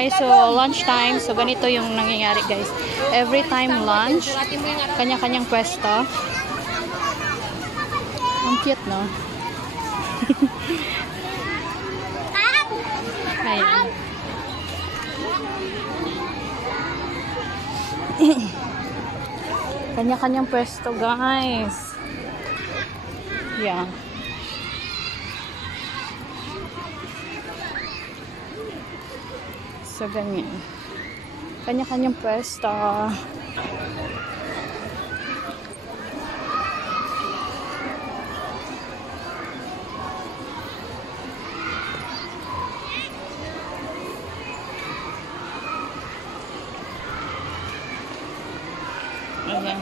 guys, so lunch time. So ganito yung nangyayari guys. Every time lunch, kanya-kanyang pwesto. Ang cute, no? Ayan. Kanya-kanyang pwesto guys. Yeah. So, ganyan. Kanya-kanyang pwesto. Ayan.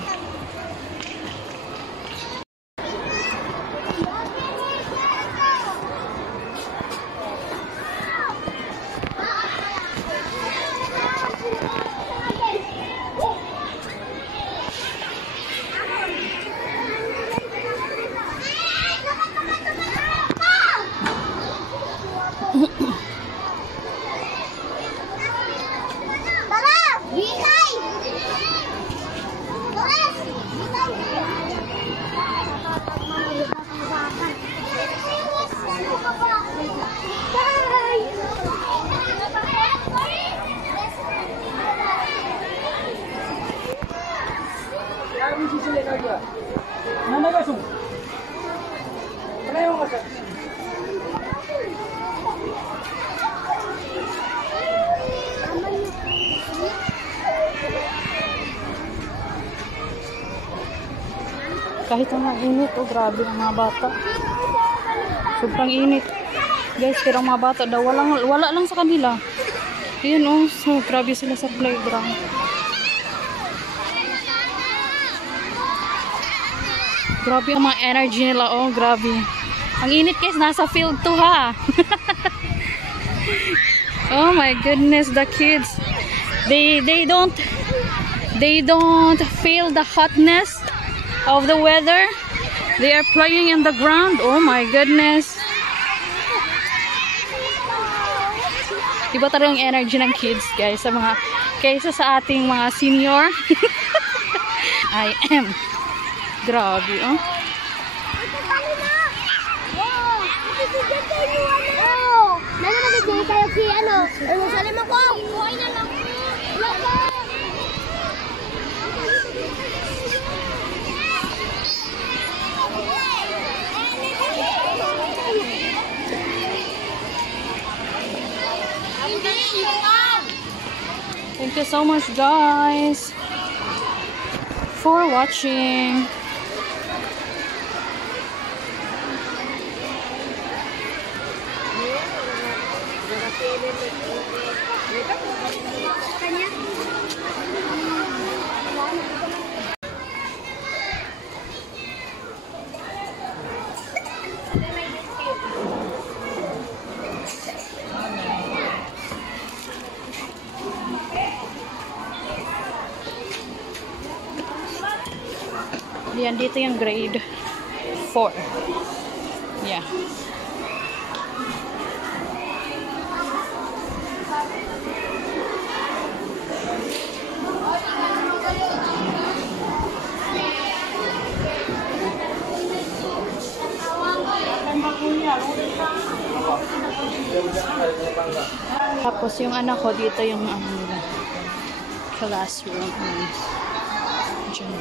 Kahit ang init, oh grabe ang mga bata. Sobrang init. Guys, pero ang mga bata daw, wala lang sa kanila. Ayan oh, so grabe sila sa playground. Grabe ang mga energy nila, oh grabe. Ang init guys, nasa field to ha. Oh my goodness, the kids. They don't feel the hotness of the weather. They are playing in the ground. Oh my goodness. Iba talaga ang energy ng kids guys sa mga kaysa sa ating mga senior. I am. Grabe, oh. Thank you so much guys for watching. Yan, dito yung grade 4. Yeah. Tapos yung anak ko dito yung classroom. Diyan.